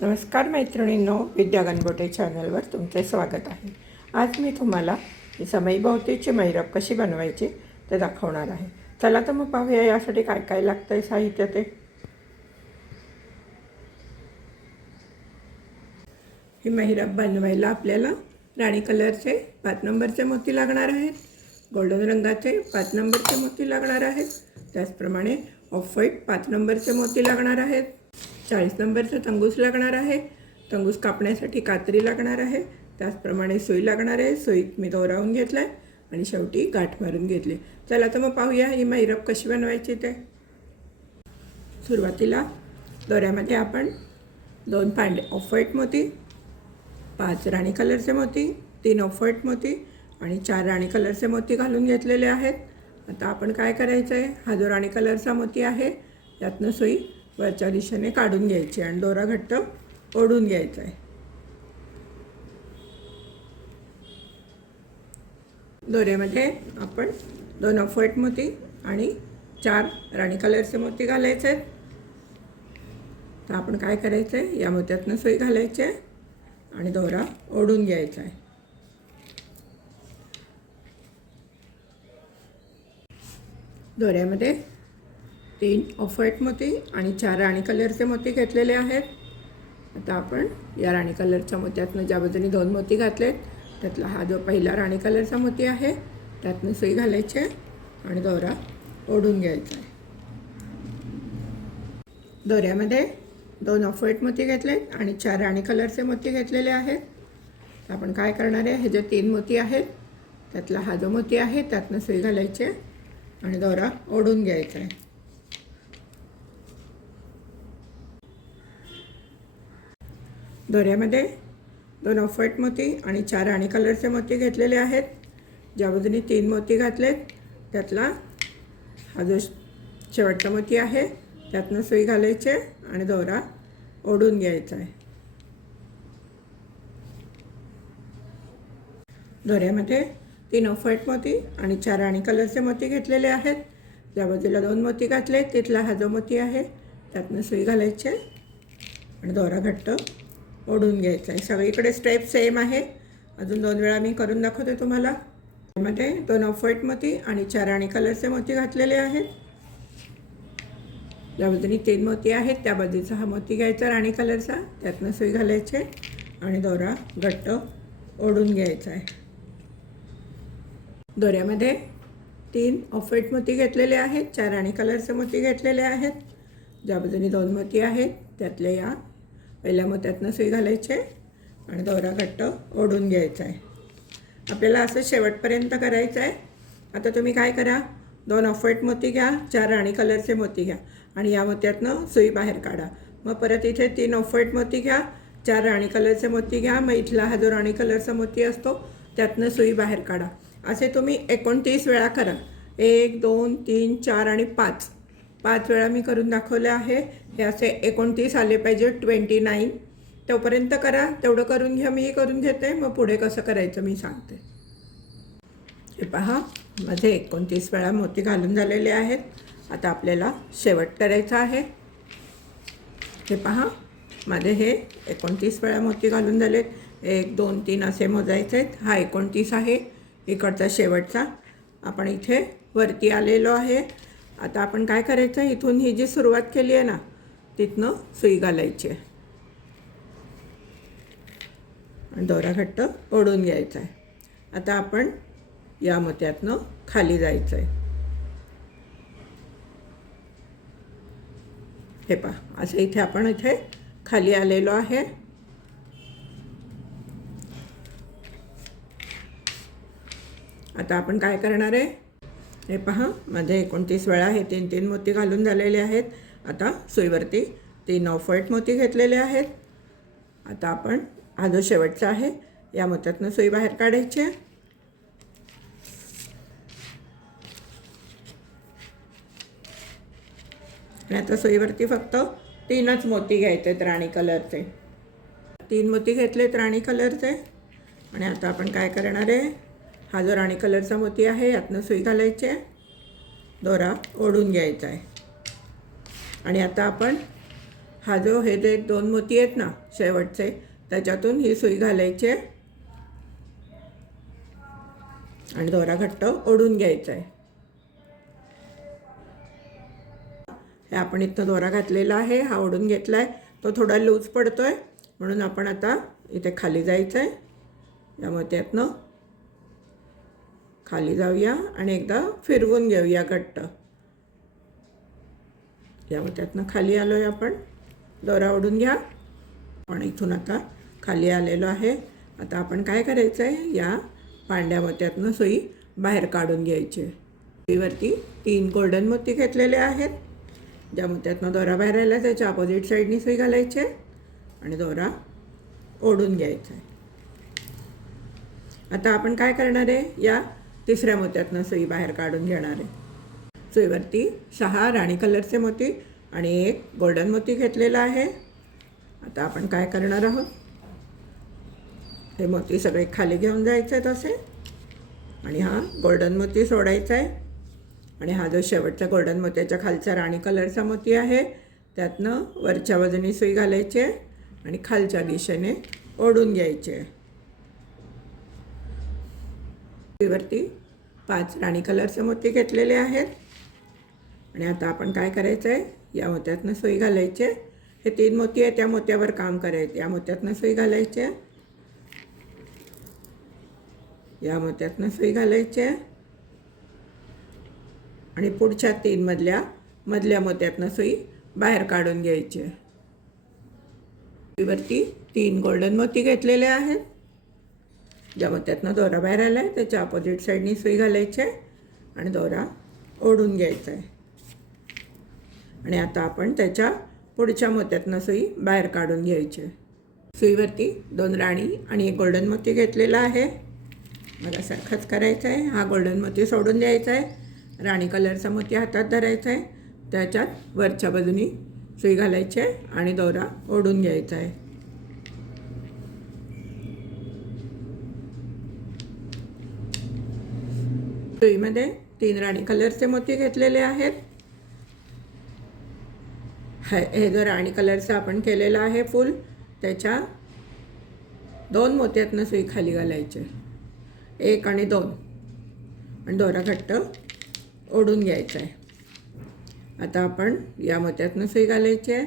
नमस्कार मैत्रिणींनो, विद्या गणगोटे चॅनलवर तुमचे स्वागत आहे। आज मी तुम्हाला समईभोवतीची मैरप कशी बनवायची ते दाखवणार आहे। चला तर मग पाहूया यासाठी काय काय लागतंय साहित्य ते। ही मैरप बनवायला आपल्याला राणी कलरचे 5 नंबरचे मोती लागणार आहेत, गोल्डन रंगाचे 5 नंबरचे मोती लागणार आहेत, त्याचप्रमाणे ऑफ व्हाईट 5 नंबरचे मोती लागणार आहेत, 40 नंबरचा तंगूस लागणार आहे, तंगूस कापण्यासाठी कात्री लागणार आहे, त्याचप्रमाणे सुई लागणार आहे, सुईत मी दोरावून घेतला आहे आणि शेवटी गाठ मारून घेतली। चला तर मग पाहूया ही मैरप कशी बनवायची ते। सुरुवातीला दोऱ्यामध्ये आपण 2 पांढरे ऑफ व्हाईट मोती, 5 राणी कलरचे मोती, 3 ऑफ व्हाईट मोती आणि 4 राणी कलरचे मोती घालून घेतलेले आहेत। आता आपण काय करायचं आहे, हा जो राणी कलरचा मोती आहे त्यातनं सुई वरच्या दिशेने काढून घ्यायची आणि दोरा घट्ट ओढून घ्यायचा आहे। दोऱ्यामध्ये आपण 2 ऑफ व्हाईट मोती आणि 4 राणी कलरचे मोती घालायचे आहेत। तर आपण काय करायचं आहे, या मोत्यातनं सुई घालायची आहे आणि दोरा ओढून घ्यायचा आहे। दोऱ्यामध्ये 3 ऑफ व्हाईट मोती आणि 4 राणी कलरचे मोती घेतलेले आहेत। आता आपण या राणी कलरच्या मोत्यातनं ज्या बाजूने 2 मोती घातलेत त्यातला हा जो पहिला राणी कलरचा मोती आहे त्यातनं सुई घालायची आणि दोरा ओढून घ्यायचा आहे। दोऱ्यामध्ये 2 ऑफ व्हाईट मोती घेतलेत आणि 4 राणी कलरचे मोती घेतलेले आहेत। आपण काय करणार आहे, हे जे 3 मोती आहेत त्यातला हा जो मोती आहे त्यातनं सुई घालायची आणि दोरा ओढून घ्यायचा आहे। दोऱ्यामध्ये 2 ऑफ व्हाईट मोती आणि 4 राणी कलरचे मोती घेतलेले आहेत। ज्या बाजूने 3 मोती घातलेत त्यातला हा जो शेवटचा मोती आहे त्यातनं सुई घालायचे आणि दोरा ओढून घ्यायचा आहे। दोऱ्यामध्ये 3 ऑफ व्हाईट मोती आणि 4 राणी कलरचे मोती घेतलेले आहेत। ज्या बाजूला 2 मोती घातले तिथला हा जो मोती आहे त्यातनं सुई घालायचे आणि दोरा घट्ट ओढून घ्यायचा आहे। सगळीकडे स्टेप सेम आहे, अजून 2 वेळा मी करून दाखवते तुम्हाला। त्यामध्ये 2 ऑफ व्हाईट मोती आणि 4 राणी कलरचे मोती घातलेले आहेत। ज्या बाजूने 3 मोती आहेत त्या बाजूचा हा मोती घ्यायचा राणी कलरचा, त्यातनं सुई घालायचे आणि दोरा घट्ट ओढून घ्यायचा आहे। दोऱ्यामध्ये 3 ऑफ व्हाईट मोती घेतलेले आहेत, 4 राणी कलरचे मोती घेतलेले आहेत। ज्या बाजूने 2 मोती आहेत त्यातले या पहिल्या मोत्यातनं सुई घालायचे आणि दोरा घट्ट ओढून घ्यायचा आहे। आपल्याला असं शेवटपर्यंत करायचं आहे। आता तुम्ही काय करा, 2 ऑफ व्हाईट मोती घ्या, 4 राणी कलरचे मोती घ्या आणि या मोत्यातनं सुई बाहेर काढा। मग परत इथे 3 ऑफ व्हाईट मोती घ्या, 4 राणी कलरचे मोती घ्या, मग इथला हा जो राणी कलरचा मोती असतो त्यातनं सुई बाहेर काढा। असे तुम्ही 29 वेळा करा। 1 2 3 4 आणि 5 वेळा मी करून दाखवले आहे। हे असे 29 आले पाहिजे, 29 तोपर्यंत करा। तेवढं करून घ्या, मी करून घेते, मग पुढे कसं करायचं मी सांगते। हे पहा, माझे 29 वेळा मोती घालून झालेले आहेत। आता आपल्याला शेवट करायचा आहे। हे पहा, माझे हे 29 वेळा मोती घालून झालेत। 1 2 3 असे मोजायचे आहेत। हा 29 आहे, इकडचा शेवटचा। आपण इथे वरती आलेलो आहे। आता आपण काय करायचं, इथून ही जी सुरुवात केली आहे ना तिथनं सुई घालायची आहे आणि दोरा घट्ट ओढून घ्यायचा आहे। आता आपण या मोत्यातनं खाली जायचं आहे। हे पहा, असं इथे आपण इथे खाली आलेलो आहे। आता आपण काय करणार आहे, हे पहा, माझे 29 वेळा हे 3 मोती घालून झालेले आहेत। आता सुईवरती 3 ऑफ व्हाईट मोती घेतलेले आहेत। आता आपण हा जो शेवटचा आहे या मोत्यातनं सुई बाहेर काढायची आहे आणि आता सुईवरती फक्त 3च मोती घ्यायचे आहेत राणी कलरचे। 3 मोती घेतलेत राणी कलरचे आणि आता आपण काय करणार आहे, हा जो राणी कलरचा मोती आहे यातनं सुई घालायची आहे, दोरा ओढून घ्यायचा आहे आणि आता आपण हा जो हे जे 2 मोती आहेत ना शेवटचे, त्याच्यातून ही सुई घालायची आहे आणि दोरा घट्ट ओढून घ्यायचा आहे. हे आपण इथं दोरा घातलेला आहे, हा ओढून घेतला आहे. तो थोडा लूज पडतोय, म्हणून आपण आता इथे खाली जायचं आहे. या मोत्यातनं खाली जाऊया आणि एकदा फिरवून घेऊया घट्ट. या मोत्यातनं खाली आलो आहे आपण. दोरा ओढून घ्या. पण इथून आता खाली आलेलो आहे. आता आपण काय करायचं आहे, या पांढऱ्या मोत्यातनं सुई बाहेर काढून घ्यायची. सुईवरती 3 गोल्डन मोती घेतलेले आहेत. ज्या मोत्यातनं दोरा बाहेर आला त्याच्या अपोजिट साईडनी सुई घालायची आणि दोरा ओढून घ्यायचा आहे. आता आपण काय करणार आहे, या तिसऱ्या मोत्यातनं सुई बाहेर काढून घेणार आहे. सुईवरती 6 राणी कलरचे मोती आणि 1 गोल्डन मोती घेतलेला आहे. आता आपण काय करणार आहोत, हे मोती सगळे खाली घेऊन जायचे आहेत असे, आणि हा गोल्डन मोती सोडायचा आहे. आणि हा जो शेवटचा गोल्डन मोत्याच्या खालचा राणी कलरचा मोती आहे, त्यातनं वरच्या बाजूने सुई घालायची आहे आणि खालच्या दिशेने ओढून घ्यायचे आहे. सुईवरती 5 राणी कलरचे मोती घेतलेले आहेत. आणि आता आपण काय करायचं आहे, या मोत्यातनं सुई घालायची आहे. हे 3 मोती आहे, त्या मोत्यावर काम करायचं. या मोत्यातनं सुई घालायची आहे, या मोत्यातनं सुई घालायची आहे आणि पुढच्या 3 मधल्या मोत्यातनं सुई बाहेर काढून घ्यायची आहे. सुईवरती 3 गोल्डन मोती घेतलेले आहेत. ज्या मोत्यातनं दोरा बाहेर आला आहे त्याच्या अपोजिट साईडनी सुई घालायची आहे आणि दोरा ओढून घ्यायचा आहे. आणि आता आपण त्याच्या पुढच्या मोत्यातनं सुई बाहेर काढून घ्यायची आहे. सुईवरती 2 राणी आणि 1 गोल्डन मोती घेतलेला आहे. मला सारखंच करायचं आहे. हा गोल्डन मोती सोडून द्यायचा आहे. राणी कलरचा मोती हातात धरायचा आहे, त्याच्यात वरच्या बाजूनी सुई घालायची आहे आणि दोरा ओढून घ्यायचा आहे. सुईमध्ये 3 राणी कलरचे मोती घेतलेले आहेत. हे जो राणी कलरचा आपण केलेला आहे फूल, त्याच्या 2 मोत्यातनं सुई खाली घालायची, 1 आणि 2, आणि दोरा घट्ट ओढून घ्यायचा आहे. आता आपण या मोत्यातनं सुई घालायची आहे,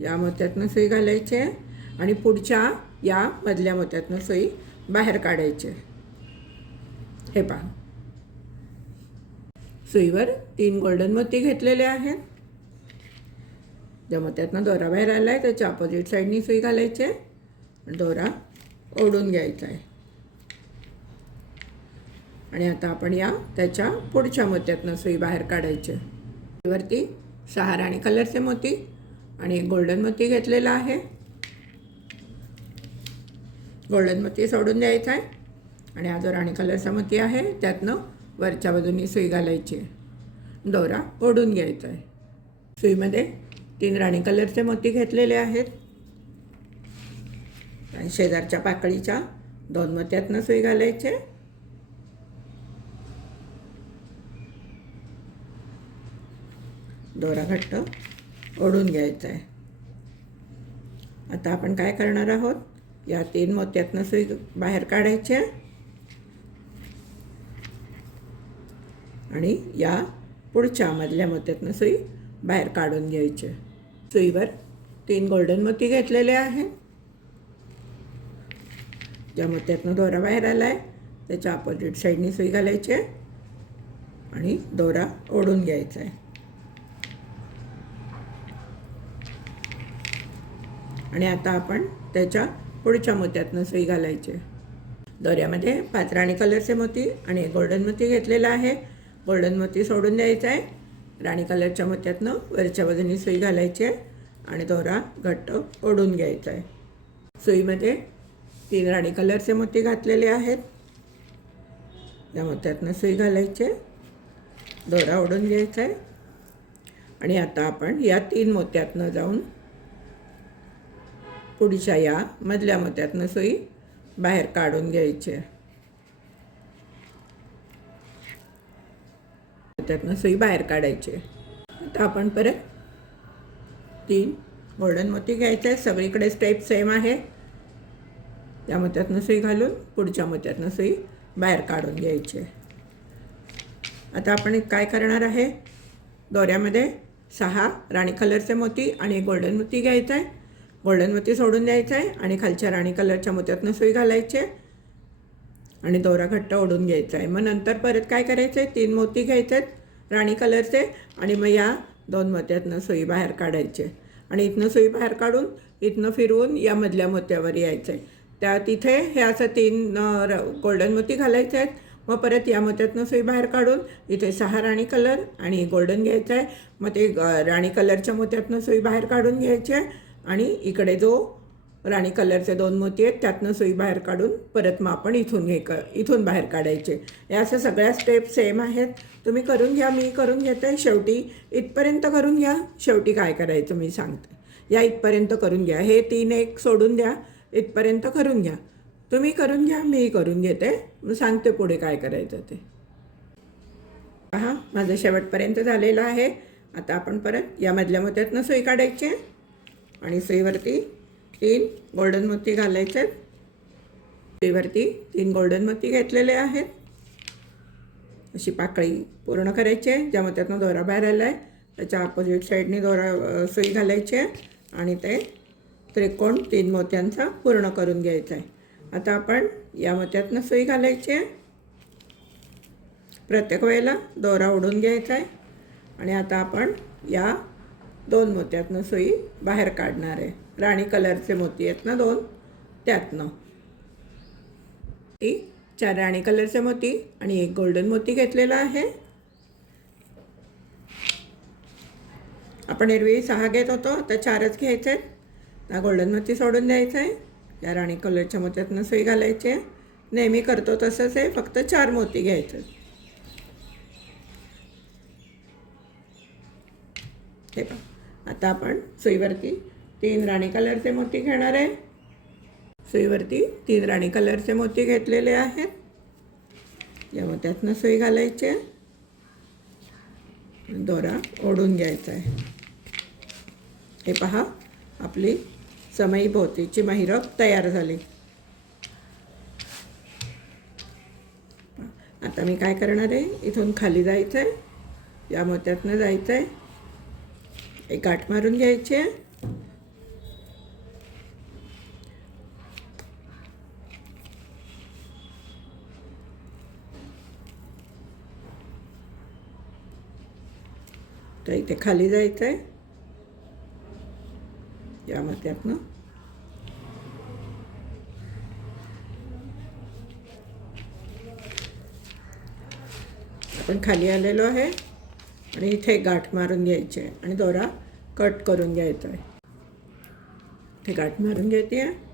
या मोत्यातनं सुई घालायची आहे आणि पुढच्या या मधल्या मोत्यातनं सुई बाहेर काढायची. हे पहा, सुईवर 3 गोल्डन मोती घेतलेले आहेत. ज्या मोत्यातनं दोरा बाहेर आला आहे त्याच्या अपोजिट साईडनी सुई घालायची आहे आणि दोरा ओढून घ्यायचा आहे. आणि आता आपण या त्याच्या पुढच्या मोत्यातनं सुई बाहेर काढायची. सुईवरती 6 राणी कलरचे मोती आणि 1 गोल्डन मोती घेतलेला आहे. गोल्डन मोती सोडून द्यायचा आहे आणि हा जो राणी कलरचा मोती आहे त्यातनं वरच्या बाजूनी सुई घालायची, दोरा ओढून घ्यायचा आहे. सुईमध्ये 3 राणी कलरचे मोती घेतलेले आहेत आणि शेजारच्या पाकळीच्या 2 मोत्यातनं सुई घालायचे, दोरा घट्ट ओढून घ्यायचा आहे. आता आपण काय करणार आहोत, या 3 मोत्यातनं सुई बाहेर काढायची आणि या पुढच्या मधल्या मोत्यातनं सुई बाहेर काढून घ्यायची. सुईवर 3 गोल्डन मोती घेतलेले आहेत. ज्या मोत्यातनं दोरा बाहेर आला आहे त्याच्या अपोजिट साईडनी सुई घालायची आणि दोरा ओढून घ्यायचा आहे. आणि आता आपण त्याच्या पुढच्या मोत्यातनं सुई घालायची. दोऱ्यामध्ये 5 राणी कलरचे मोती आणि 1 गोल्डन मोती घेतलेला आहे. गोल्डन मोती सोडून द्यायचा आहे. राणी कलरच्या मोत्यातनं वरच्या बाजूनी सुई घालायची आहे आणि दोरा घट्ट ओढून घ्यायचा आहे. सुईमध्ये 3 राणी कलरचे मोती घातलेले आहेत. या मोत्यातनं सुई घालायची, दोरा ओढून घ्यायचा आहे आणि आता आपण या 3 मोत्यातनं जाऊन पुढच्या या मधल्या मोत्यातनं सुई बाहेर काढून घ्यायची. मोत्यातनं सुई बाहेर काढायची. आता आपण परत 3 गोल्डन मोती घ्यायचे आहेत. सगळीकडे स्टेप सेम आहे. या मोत्यातनं सुई घालून पुढच्या मोत्यातनं सुई बाहेर काढून घ्यायची. आता आपण काय करणार आहे, दोऱ्यामध्ये 6 राणी कलरचे मोती आणि गोल्डन मोती घ्यायचं आहे. गोल्डन मोती सोडून द्यायचं आहे आणि खालच्या राणी कलरच्या मोत्यातनं सुई घालायची आणि दोरा घट्ट ओढून घ्यायचा आहे. मग नंतर परत काय करायचं आहे, 3 मोती घ्यायचे आहेत राणी कलरचे आणि मग या 2 मोत्यातनं सुई बाहेर काढायचे आणि इथनं सुई बाहेर काढून इथनं फिरवून या मधल्या मोत्यावर यायचं आहे. त्या तिथे हे असं 3 गोल्डन मोती घालायचे आहेत. मग परत या मोत्यातनं सुई बाहेर काढून इथे 6 राणी कलर आणि गोल्डन घ्यायचं आहे. मग ते राणी कलरच्या मोत्यातनं सुई बाहेर काढून घ्यायची आहे आणि इकडे जो राणी कलरचे 2 मोती आहेत त्यातनं सुई बाहेर काढून परत मग आपण इथून बाहेर काढायचे. या असं सगळ्या स्टेप सेम आहेत. तुम्ही करून घ्या, मी करून घेते. शेवटी इथपर्यंत करून घ्या. शेवटी काय करायचं मी सांगते. या इथपर्यंत करून घ्या. हे 3 एक सोडून द्या, इथपर्यंत करून घ्या. तुम्ही करून घ्या, मी करून घेते, मग सांगते पुढे काय करायचं ते. पहा माझं शेवटपर्यंत झालेलं आहे. आता आपण परत या मधल्या मोत्यातनं सुई काढायची आणि सुईवरती 3 गोल्डन मोती घालायचे आहेत. सुईवरती 3 गोल्डन मोती घेतलेले आहेत. अशी पाकळी पूर्ण करायची आहे. ज्या मोत्यातनं दोरा बाहेर आला आहे त्याच्या अपोजिट साईडने सुई घालायची आहे आणि ते त्रिकोण 3 मोत्यांचा पूर्ण करून घ्यायचा आहे. आता आपण या मोत्यातनं सुई घालायची आहे. प्रत्येक वेळेला दोरा ओढून घ्यायचा आहे आणि आता आपण या 2 मोत्यातनं सुई बाहेर काढणार आहे. राणी कलरचे मोती आहेत ना 2, त्यातनं 4 राणी कलरचे मोती आणि 1 गोल्डन मोती घेतलेला आहे. आपण एरवी 6 घेत होतो, आता 4च घ्यायचे आहेत. हा गोल्डन मोती सोडून द्यायचा आहे. या राणी कलरच्या मोत्यातनं सुई घालायची आहे. नेहमी करतो तसंच आहे, फक्त 4 मोती घ्यायचे. हे पहा, आता आपण सुईवरती 3 राणी कलरचे मोती घेणार आहे. सुईवरती 3 राणी कलरचे मोती घेतलेले आहेत. या मोत्यातनं सुई घालायची आहे. दोरा ओढून घ्यायचा आहे. हे पहा, आपली समई भोवतीची महिरप तयार झाली. आता मी काय करणार आहे, इथून खाली जायचं आहे. या मोत्यातनं जायचं आहे. एक गाठ मारून घ्यायची आहे. तर इथे खाली जायचं आहे. या मोत्यातनं आपण खाली आलेलो आहे आणि इथे गाठ मारून घ्यायची आहे आणि दोरा कट करून घ्यायचा आहे. इथे गाठ मारून घेते आहे.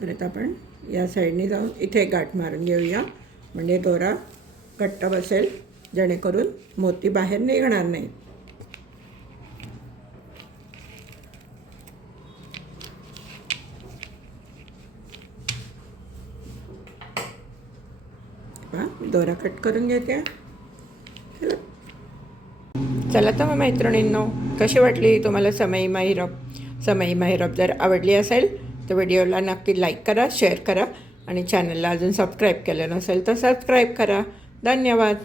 परत आपण या साईडने जाऊन इथे गाठ मारून घेऊया, म्हणजे दोरा घट्ट बसेल, जेणेकरून मोती बाहेर निघणार नाही. दोरा कट करून घेते. चला तर मग मैत्रिणींनो, कशी वाटली तुम्हाला समई माहिरप जर आवडली असेल तर व्हिडिओला नक्की लाईक करा, शेअर करा आणि चॅनलला अजून सबस्क्राईब केलं नसेल तर सबस्क्राईब करा. धन्यवाद.